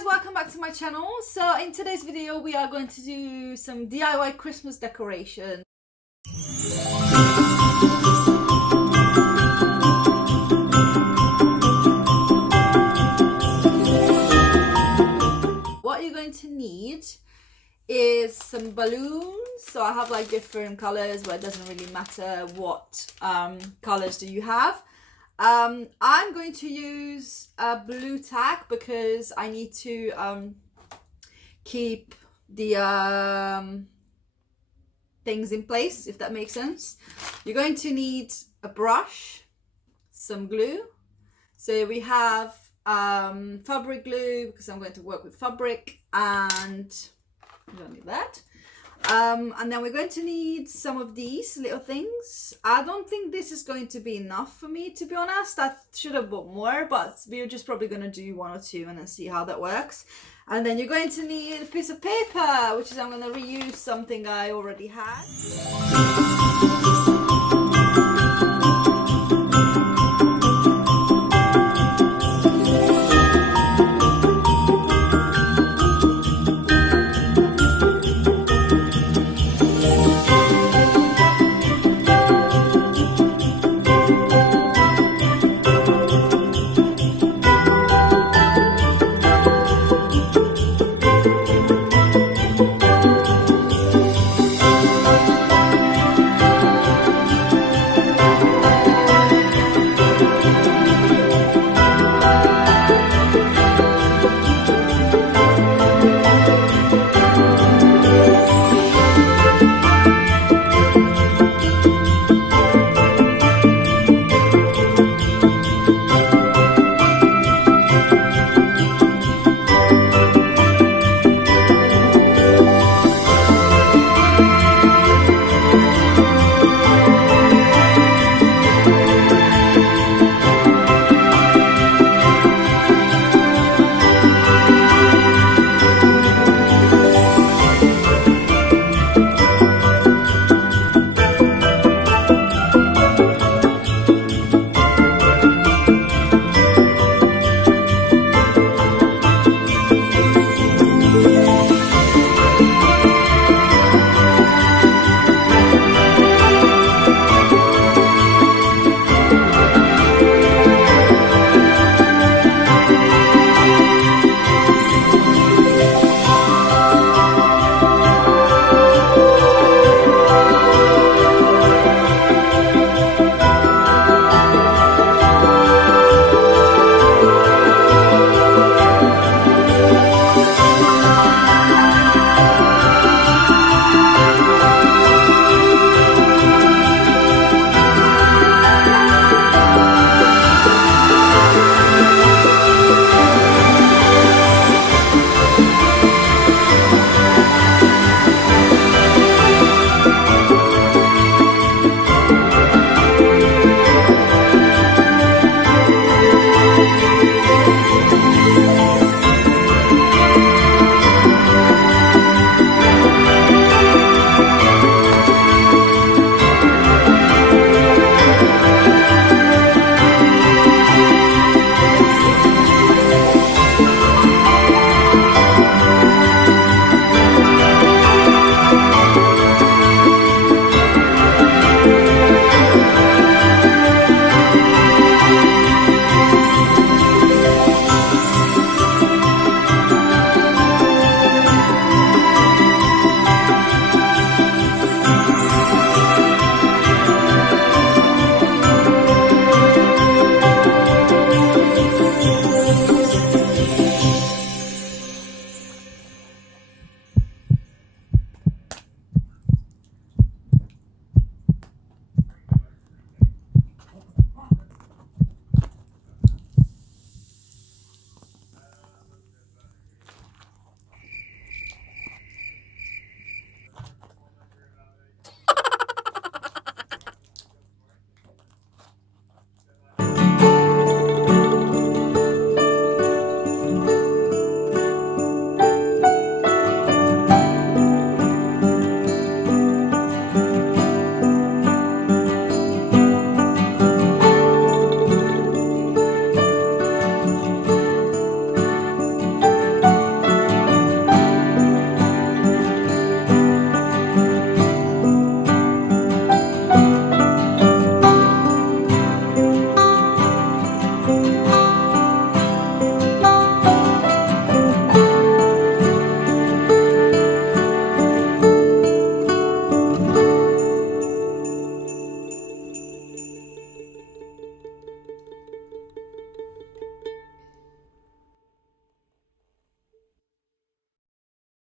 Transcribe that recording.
guys, welcome back to my channel. So in today's video we are going to do some DIY Christmas decoration. What you're going to need is some balloons. So I have like different colors, but it doesn't really matter what colors do you have. I'm going to use a blue tack because I need to keep the things in place, if that makes sense. You're going to need a brush, some glue. So we have fabric glue because I'm going to work with fabric, and you don't need that. And then we're going to need some of these little things. I don't think this is going to be enough for me, to be honest. I should have bought more, but we're just probably going to do one or two and then see how that works. And then you're going to need a piece of paper, which is I'm going to reuse something I already had.